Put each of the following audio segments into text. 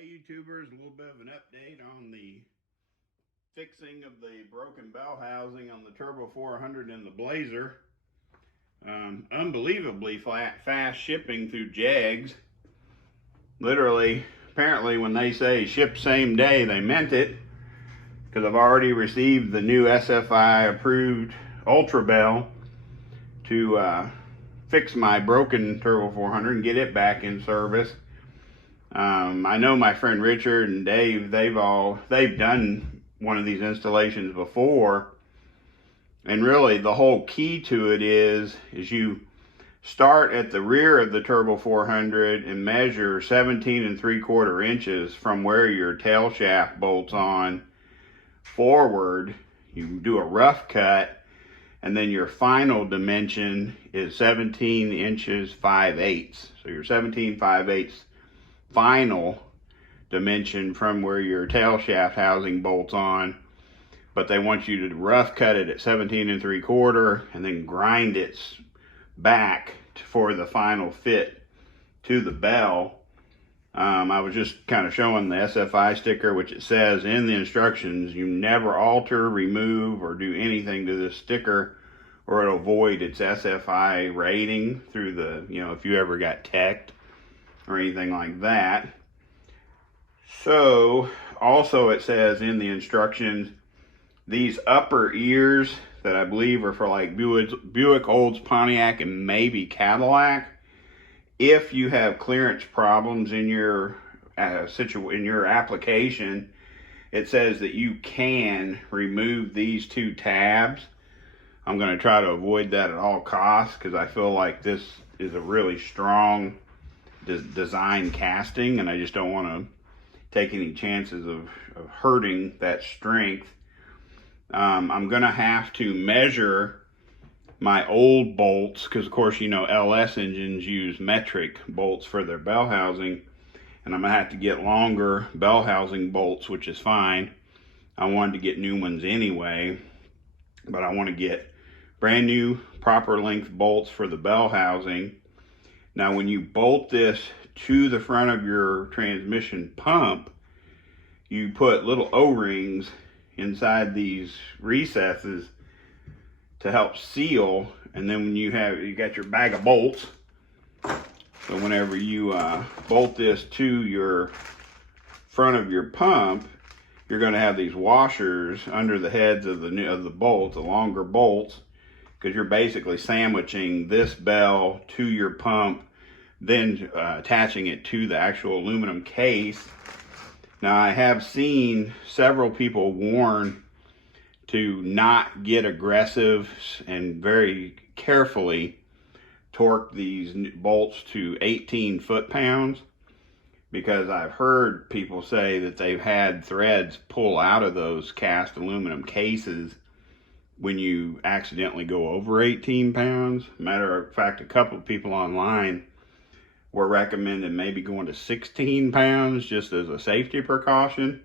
Hey YouTubers, a little bit of an update on the fixing of the broken bell housing on the Turbo 400 and the Blazer. Unbelievably fast shipping through JAGS. Literally, apparently when they say ship same day, they meant it, because I've already received the new SFI approved Ultra Bell to fix my broken Turbo 400 and get it back in service. I know my friend Richard and Dave, they've done one of these installations before, and really the whole key to it is you start at the rear of the Turbo 400 and measure 17 3/4 inches from where your tail shaft bolts on forward. You do a rough cut, and then your final dimension is 17 inches 5/8. So your 17 5/8 final dimension from where your tail shaft housing bolts on, but they want you to rough cut it at 17 3/4 and then grind it back for the final fit to the bell. I was just kind of showing the SFI sticker, which it says in the instructions, you never alter, remove, or do anything to this sticker or it'll void its SFI rating through the, if you ever got teched or anything like that. So also it says in the instructions, these upper ears that I believe are for like Buick, Olds, Pontiac, and maybe Cadillac, if you have clearance problems in your application, it says that you can remove these two tabs. I'm going to try to avoid that at all costs, because I feel like this is a really strong design casting, and I just don't want to take any chances of hurting that strength. I'm gonna have to measure my old bolts, because of course LS engines use metric bolts for their bell housing, and I'm gonna have to get longer bell housing bolts, which is fine. I wanted to get new ones anyway, but I want to get brand new proper length bolts for the bell housing. Now, when you bolt this to the front of your transmission pump, you put little O-rings inside these recesses to help seal, and then when you got your bag of bolts, so whenever you bolt this to your front of your pump, you're going to have these washers under the heads of the bolts, the longer bolts, because you're basically sandwiching this bell to your pump, then attaching it to the actual aluminum case. Now, I have seen several people warn to not get aggressive and very carefully torque these bolts to 18 foot-pounds, because I've heard people say that they've had threads pull out of those cast aluminum cases when you accidentally go over 18 pounds. Matter of fact, a couple of people online were recommending maybe going to 16 pounds just as a safety precaution.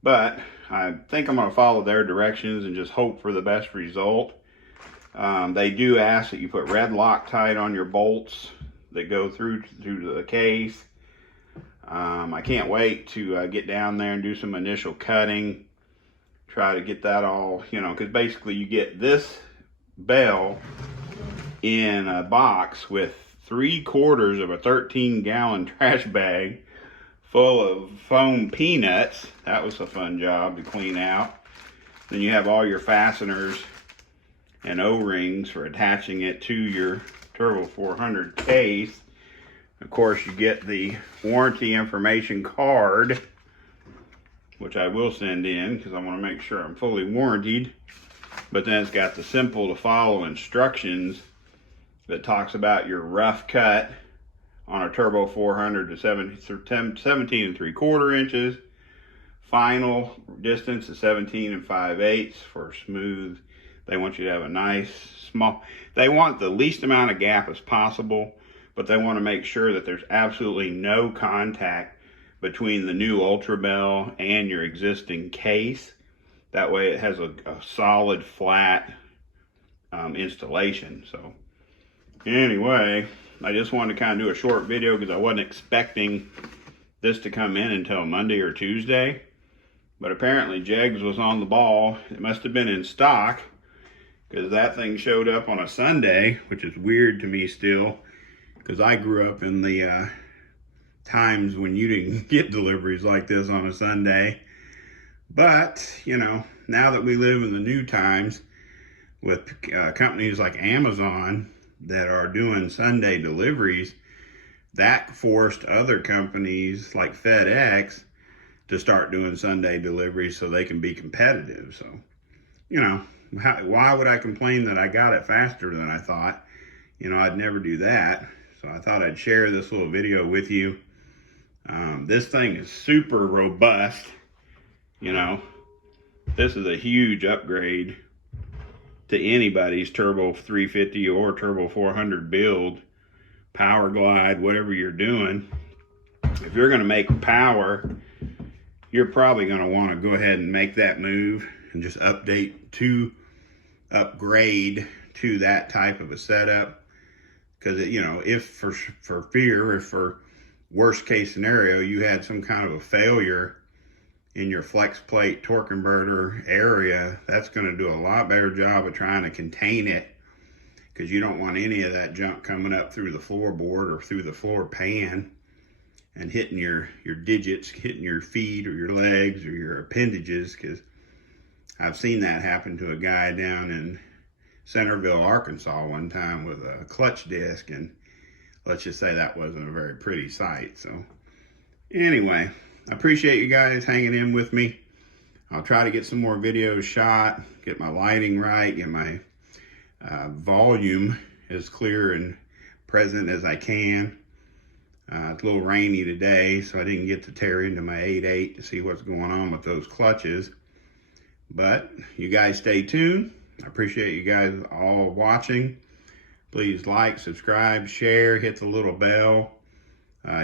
But I think I'm going to follow their directions and just hope for the best result. They do ask that you put red Loctite on your bolts that go through the case. I can't wait to get down there and do some initial cutting. Try to get that all, because basically you get this bell in a box with 3/4 of a 13-gallon trash bag full of foam peanuts. That was a fun job to clean out. Then you have all your fasteners and O-rings for attaching it to your Turbo 400 case. Of course, you get the warranty information card, which I will send in because I want to make sure I'm fully warranted. But then it's got the simple to follow instructions that talks about your rough cut on a Turbo 400 to 17 3/4 inches. Final distance is 17 5/8 for smooth. They want you to have a nice small, they want the least amount of gap as possible, but they want to make sure that there's absolutely no contact between the new Ultra Bell and your existing case. That way it has a solid flat installation. So anyway, I just wanted to kind of do a short video because I wasn't expecting this to come in until Monday or Tuesday. But apparently Jegs was on the ball. It must have been in stock, because that thing showed up on a Sunday, which is weird to me still, because I grew up in the times when you didn't get deliveries like this on a Sunday. But, you know, now that we live in the new times with companies like Amazon that are doing Sunday deliveries, that forced other companies like FedEx to start doing Sunday deliveries so they can be competitive. So, you know, why would I complain that I got it faster than I thought? You know, I'd never do that. So I thought I'd share this little video with you. This thing is super robust. You know, this is a huge upgrade to anybody's Turbo 350 or Turbo 400 build, Power Glide, whatever you're doing. If you're going to make power, you're probably going to want to go ahead and make that move and just upgrade to that type of a setup. Because, you know, if for worst case scenario, you had some kind of a failure in your flex plate torque converter area, that's going to do a lot better job of trying to contain it, because you don't want any of that junk coming up through the floorboard or through the floor pan and hitting your digits, hitting your feet or your legs or your appendages, because I've seen that happen to a guy down in Centerville, Arkansas one time with a clutch disc, and let's just say that wasn't a very pretty sight. So anyway, I appreciate you guys hanging in with me. I'll try to get some more videos shot, get my lighting right, get my volume as clear and present as I can. It's a little rainy today, so I didn't get to tear into my 8.8 to see what's going on with those clutches. But you guys stay tuned. I appreciate you guys all watching. Please like, subscribe, share, hit the little bell.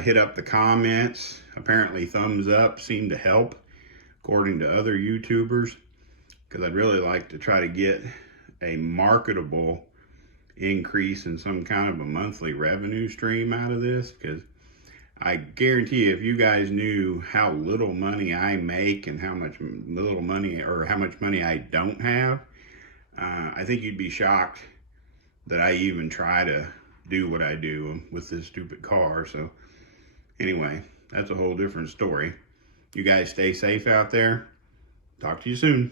Hit up the comments. Apparently thumbs up seem to help, according to other YouTubers, because I'd really like to try to get a marketable increase in some kind of a monthly revenue stream out of this, because I guarantee you, if you guys knew how little money I make and how much money I don't have, I think you'd be shocked that I even try to do what I do with this stupid car. So anyway, that's a whole different story. You guys stay safe out there. Talk to you soon.